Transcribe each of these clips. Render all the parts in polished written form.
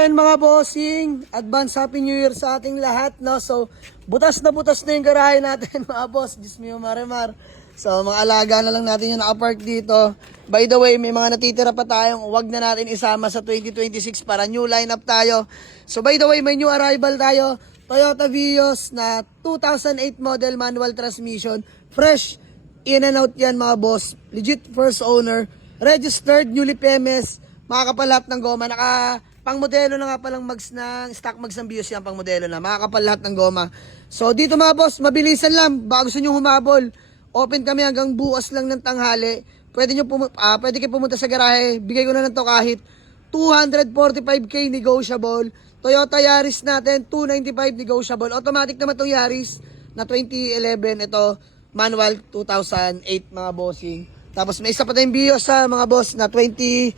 ayan mga bossing, advance happy new year sa ating lahat, no? So, butas na yung garahe natin mga boss, Diyos mio marimar. So, mga alaga na lang natin yung nakapark dito. By the way, may mga natitira pa tayong wag na natin isama sa 2026 para new lineup tayo. So, by the way, may new arrival tayo. Toyota Vios na 2008 model manual transmission. Fresh in and out yan mga boss. Legit first owner. Registered, newly PMS. Makakapal lahat ng goma. Pang modelo na nga palang mags ng stock mags ng Vios yan, pang modelo na. Makakapal lahat ng goma. So dito mga boss, mabilisan lang. Baka gusto nyo humabol. Open kami hanggang bukas lang ng tanghali. Pwede kayo pumunta sa garahe. Bigay ko na lang to kahit 245k negotiable. Toyota Yaris natin, 295 negotiable. Automatic naman itong Yaris na 2011. Ito, manual 2008 mga bossing. Tapos may isa pa tayong Vios sa mga boss na 2012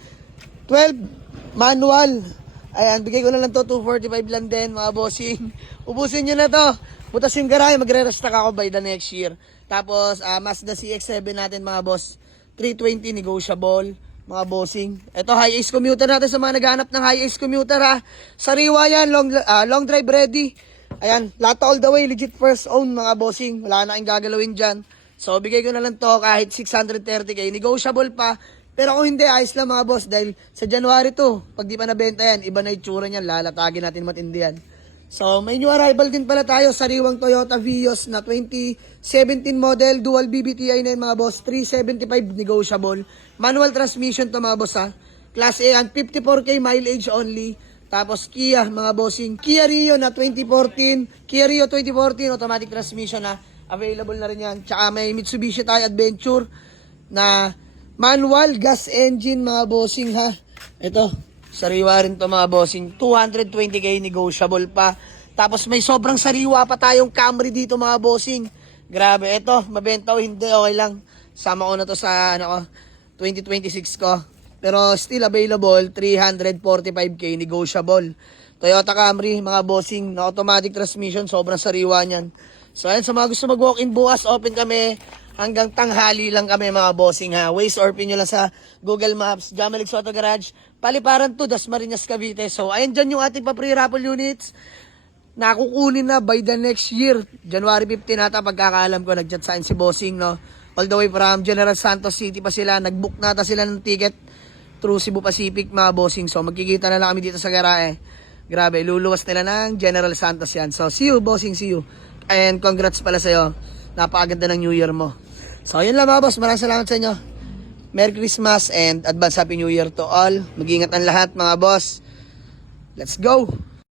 manual. Ayan, bigay ko na lang to, 245 lang din mga bossing. Ubusin nyo na to. Butas yung garahe, magre-restock ako by the next year. Tapos, Mazda CX-7 natin mga boss, 320 negotiable, mga bossing. Ito, high-ace commuter natin sa mga naghahanap ng high-ace commuter ha. Sariwa yan, long drive ready. Ayan, lahat all the way, legit first own mga bossing. Wala na kayong gagalawin dyan. So, bigay ko na lang to kahit 630k. Negotiable pa. Pero kung hindi, ayos lang mga boss. Dahil sa January to, pag di pa nabenta yan, iba na itsura niyan. Lalatagin natin matindi yan. So, may new arrival din pala tayo. Sariwang Toyota Vios na 2017 model. Dual BBTI na yun mga boss. 375 negotiable. Manual transmission to mga boss ha. Class A yan. 54k mileage only. Tapos Kia mga bossing. Kia Rio na 2014. Kia Rio 2014 automatic transmission na. Available na rin yan. Tsaka may Mitsubishi tayo Adventure na manual gas engine mga bossing ha. Ito, sariwa rin to mga bossing. 220k negotiable pa. Tapos may sobrang sariwa pa tayong Camry dito mga bossing. Grabe, ito, mabenta o hindi, okay lang. Sama ko na to sa 2026 ko. Pero still available, 345k negotiable. Toyota Camry mga bossing na automatic transmission, sobrang sariwa niyan. So ayun, sa mga gusto mag-walk-in bukas, open kami. Hanggang tanghali lang kami mga bossing ha. Waze or pin nyo lang sa Google Maps. Jamalix Auto Garage. Paliparan to, Dasmariñas, Cavite. So, ayun dyan yung ating pa-free raffle units. Nakukunin na by the next year. January 15 nata, pagkakaalam ko, nag-chat sa akin si bossing, no? All the way from General Santos City pa sila. Nag-book nata sila ng ticket through Cebu Pacific mga bossing. So, magkikita na lang kami dito sa garahe. Grabe, luluwas nila ng General Santos yan. So, see you, bossing, see you. And congrats pala sa'yo. Napakaganda ng New Year mo. So, yun lang mga boss. Maraming salamat sa inyo. Merry Christmas and advance Happy New Year to all. Mag-ingat ang lahat mga boss. Let's go!